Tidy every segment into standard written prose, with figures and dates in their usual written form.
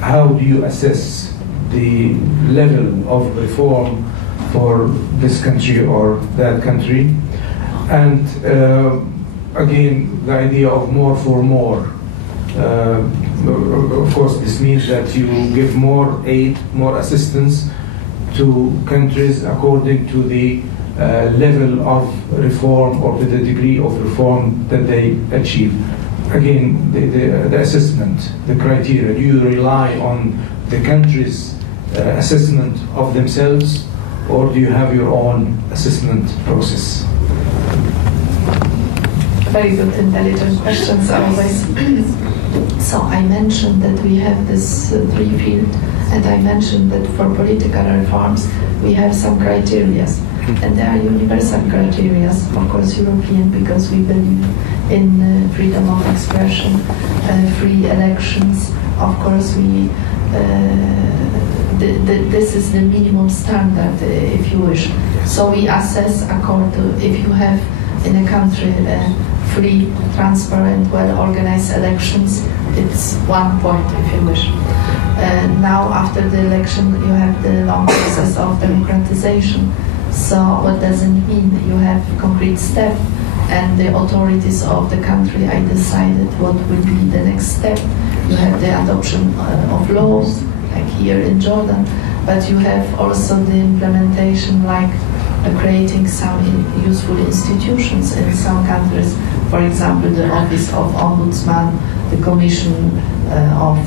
how do you assess the level of reform for this country or that country? And again, the idea of more for more. Of course, this means that you give more aid, more assistance to countries according to the level of reform or to the degree of reform that they achieve. Again, the assessment, the criteria, do you rely on the country's assessment of themselves, or do you have your own assessment process? Very good, intelligent questions always. So I mentioned that we have this three field, and I mentioned that for political reforms we have some criteria, and there are universal criteria, of course European, because we believe in freedom of expression, free elections. Of course this is the minimum standard, if you wish. So we assess according to, if you have in a country free, transparent, well-organized elections, it's 1 point, if you wish. Now, after the election, you have the long process of democratization. So what does it mean? You have concrete step, and the authorities of the country, I decided what will be the next step. You have the adoption of laws, like here in Jordan, but you have also the implementation, like creating some useful institutions in some countries. For example, the Office of Ombudsman, the Commission of,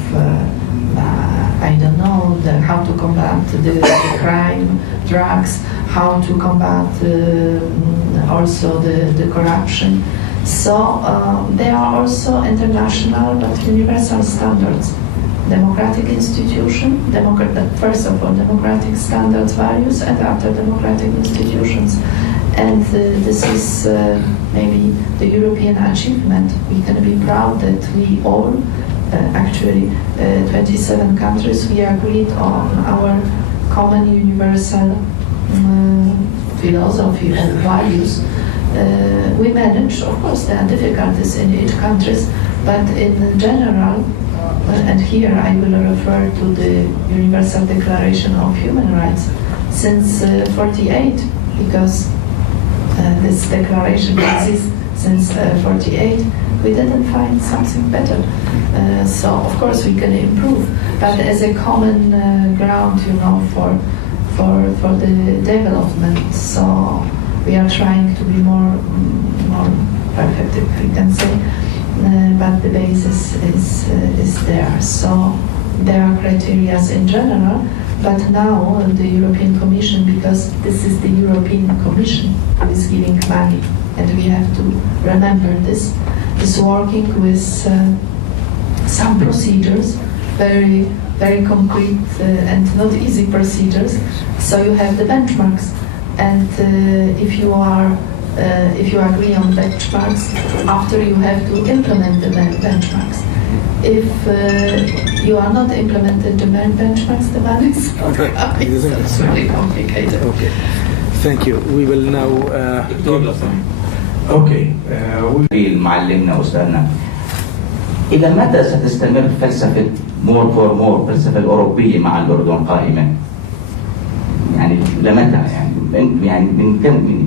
I don't know, how to combat the crime, drugs, how to combat also the corruption. So there are also international but universal standards. Democratic institution, first of all, democratic standards, values, and after democratic institutions. And this is maybe the European achievement. We can be proud that we all, actually 27 countries, we agreed on our common universal philosophy and values. We manage, of course, there are difficulties in each country, but in general, and here I will refer to the Universal Declaration of Human Rights since 48, because this declaration exists since 48. We didn't find something better. So of course we can improve, but as a common ground, you know, for the development. So we are trying to be more perfect, if we can say. But the basis is there. So there are criteria in general, but now the European Commission, because this is the European Commission who is giving money, and we have to remember this, is working with some procedures, very, very concrete and not easy procedures. So you have the benchmarks, and if you agree on benchmarks, after you have to implement the benchmarks. If you are not implementing the benchmarks, the money is not coming. So it's really complicated. Okay. Thank you. We will now. Okay. معلمنا وأستاذنا. إلى متى ستستمر فلسفة مور فور مور، الفلسفة الأوروبية مع الأردن قائمة؟ يعني لمتى؟ يعني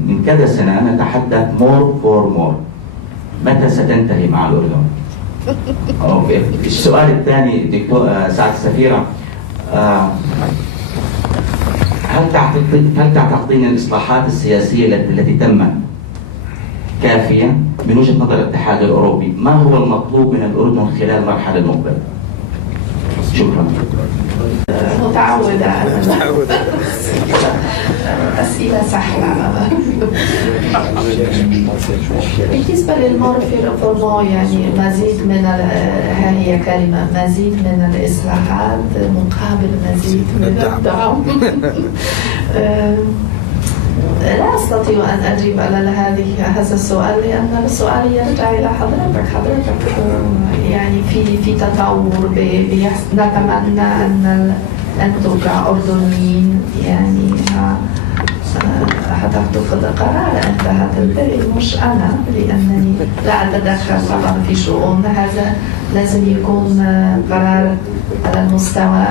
من كذا سنة نتحدث مور فور مور. متى ستنتهي مع الأردن؟ السؤال الثاني دكتور سعادة السفيرة، هل تعتقدين الإصلاحات السياسية التي تمت كافية من وجهة نظر الاتحاد الأوروبي؟ ما هو المطلوب من الأردن خلال المرحلة المقبلة؟ شكرا. متعودة أسئلة سهلة. بالنسبة للمور في يعني مزيد من هي كلمة مزيد من الإصلاحات مقابل مزيد من الدعم. لا أستطيع أن أجيب على هذا السؤال، لأن السؤال يرجع إلى حضرتك. يعني في تطور، نتمنى أن أنتم كأردنيين يعني هتاخذوا قرار أنت هتنتهي، مش أنا، لأنني لا أتدخل طبعا في شؤون. هذا لازم يكون قرار على المستوى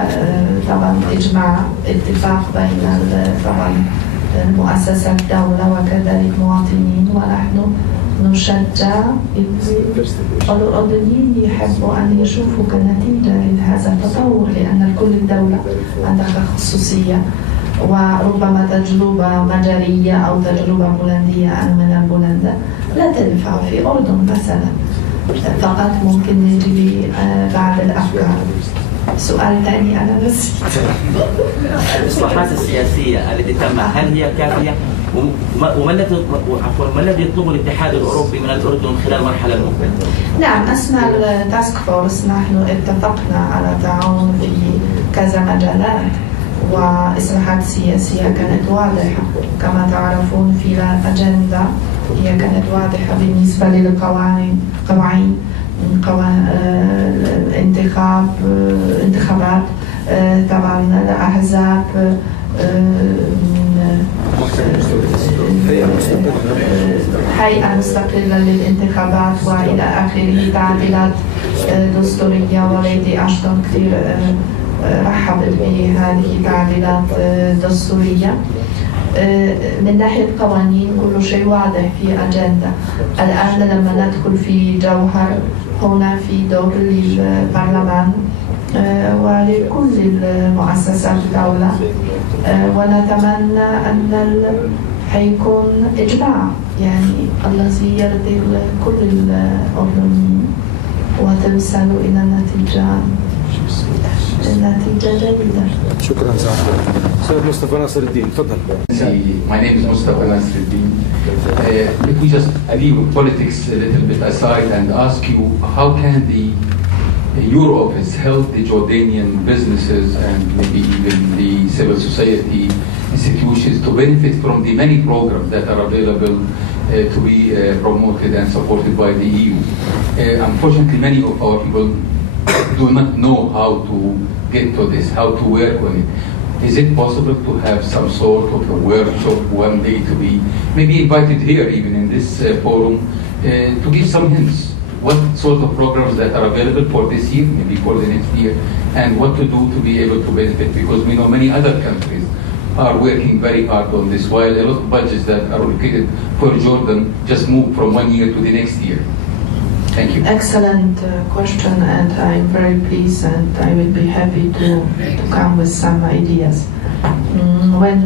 طبعا إجماع اتفاق بين طبعا المؤسسات الدولة وكذلك مواطنين، ونحن نشجع الأردنيين يحبوا أن يشوفوا كنتيجة لهذا التطور، لأن كل الدولة عندها خصوصية، وربما تجربة مجرية أو تجربة بولندية من البولندا لا تنفع في الأردن مثلا، فقط ممكن نجي بعض الأفكار. سؤال ثاني أنا نسيت. الإصلاحات السياسية التي تم هل هي كافية؟ وما الذي يطلبه الاتحاد الأوروبي من الأردن خلال المرحلة المقبلة؟ نعم، أثناء التاسك فورس نحن اتفقنا على تعاون في كذا مجالات، وإصلاحات سياسية كانت واضحة كما تعرفون في الأجندة، هي كانت واضحة بالنسبة للقوانين انتخابات طبعا الأحزاب، هيئة مستقلة للانتخابات وإلى آخره، تعديلات دستورية، وليدي أشتون كثير رحبت بهذه التعديلات الدستورية. من ناحية قوانين كل شيء واضح في أجندة. الآن لما ندخل في جوهر، هنا في دور للبرلمان ولكل المؤسسات الدولة، ونتمنى أن حيكون إجماع يعني الذي يرضي كل الأردنيين وتوصلوا إلى نتيجة جيدة. شكرا سيد مصطفى ناصر الدين، تفضل. My name is Mustafa Nasruddin. Let me just leave politics a little bit aside and ask you, how can the your office help the Jordanian businesses and maybe even the civil society institutions to benefit from the many programs that are available to be promoted and supported by the EU? Unfortunately, many of our people do not know how to get to this, how to work on it. Is it possible to have some sort of a workshop one day to be maybe invited here, even in this forum, to give some hints? What sort of programs that are available for this year, maybe for the next year, and what to do to be able to benefit? Because we know many other countries are working very hard on this, while a lot of budgets that are allocated for Jordan just move from one year to the next year. Thank you. Excellent question, and I'm very pleased, and I will be happy to come with some ideas. When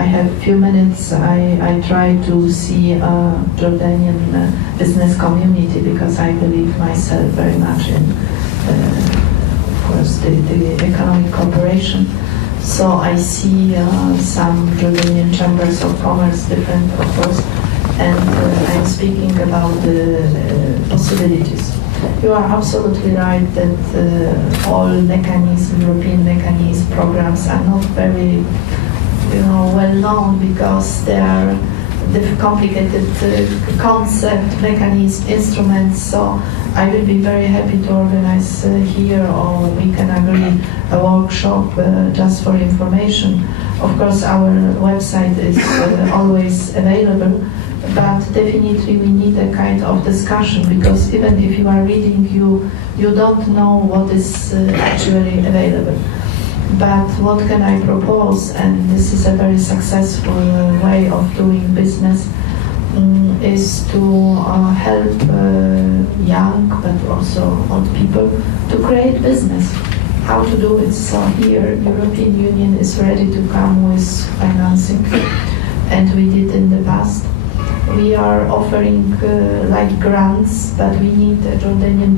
I have a few minutes, I try to see a Jordanian business community, because I believe myself very much in, of course, the economic cooperation. So I see some Jordanian chambers of commerce, different, of course, and I'm speaking about the possibilities. You are absolutely right that all mechanisms, European mechanisms, programs are not very, well known, because they are complicated concept, mechanism, instruments. So I will be very happy to organize here, or we can agree a workshop just for information. Of course, our website is always available, but definitely we need a kind of discussion, because even if you are reading, you don't know what is actually available. But what can I propose, and this is a very successful way of doing business, is to help young but also old people to create business. How to do it? So here, European Union is ready to come with financing, and we did in the past. We are offering like grants, but we need a Jordanian